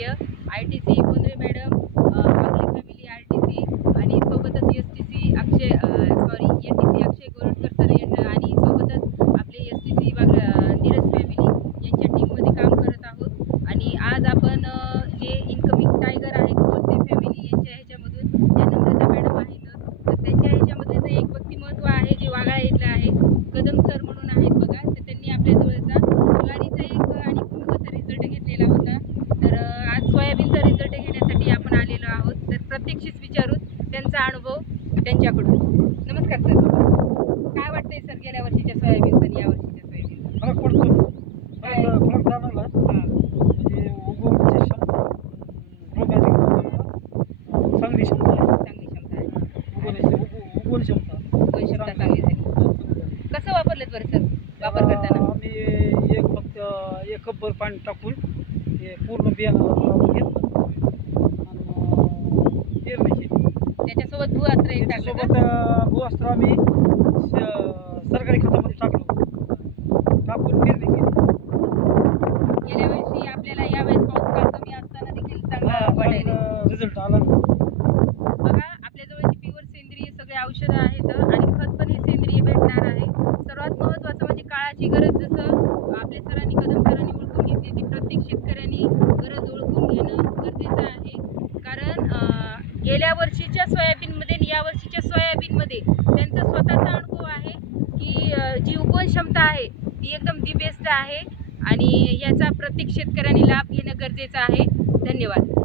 वैद्यकीय, ITC Bondre madam, वागले family RTC आणि सोबतच NTC अक्षय गोरटकर सर आणि सोबतच आपले STC नीरज फॅमिली यांच्या टीममध्ये काम करत आहोत. आणि आज आपण जे इनकमिंग टायगर आहेत बोलते फॅमिली यांच्या ह्याच्यामधून त्या नम्रता मॅडम आहेत, तर त्यांच्या ह्याच्यामधलं जे एक व्यक्तिमत्व आहे जे वाघाळा इथलं आहे, कदम सर म्हणून आहेत बघा. तर त्यांनी आपल्या जवळचा ज्वारीचा एक आणि भुईमुगाचा रिझल्ट घेतलेला होता. तर आज सोयाबीनचा रिझल्ट घेण्यासाठी आपण आलेलो आहोत. तर प्रत्यक्षच विचारू त्यांचा अनुभव त्यांच्याकडून. नमस्कार सर, काय वाटतंय सर गेल्या वर्षीच्या सोयाबीनचा आणि या वर्षीच्या सोयाबीनचा? फरक पडतो. फरक जाणवला. म्हणजे उगवण्याची क्षमता, चांगली क्षमता आहे. चांगली क्षमता आहे, उगवण क्षमता चांगली झाली. कसं वापरलेत बरं सर वापर करताना? आम्ही फक्त एक कपभर पाणी टाकून ते पूर्ण बियाणं घेतलं आणि पेरणी केली. त्याच्यासोबत भूअस्त्र एक टाकलं का? त्याच्यासोबत भूअस्त्र आम्ही सरकारी खतामध्ये टाकून पेरणी केली. गेल्या वर्षी आपल्याला यावेळेस पाऊस काळ कमी असताना देखील चांगला वाटायला रिझल्ट आला. बघा, आपल्याजवळ प्युअर सेंद्रिय सगळे औषधं आहेत आणि खत पण हे सेंद्रिय भेटणार आहे. सर्वात महत्त्वाचं म्हणजे काळाची गरज, जसं आपल्या सरांनी कदम सरांनी ओळखून घेतली, ती प्रत्येक शेतकऱ्यांनी गरज ओळखून घेणं गरजेचं आहे. कारण गेल्या वर्षीच्या सोयाबीनमध्ये आणि या वर्षीच्या सोयाबीनमध्ये त्यांचा स्वतःचा अनुभव आहे की जी उगवण क्षमता आहे ती एकदम दी बेस्ट आहे आणि याचा प्रत्येक शेतकऱ्यांनी लाभ घेणं गरजेचं आहे. धन्यवाद.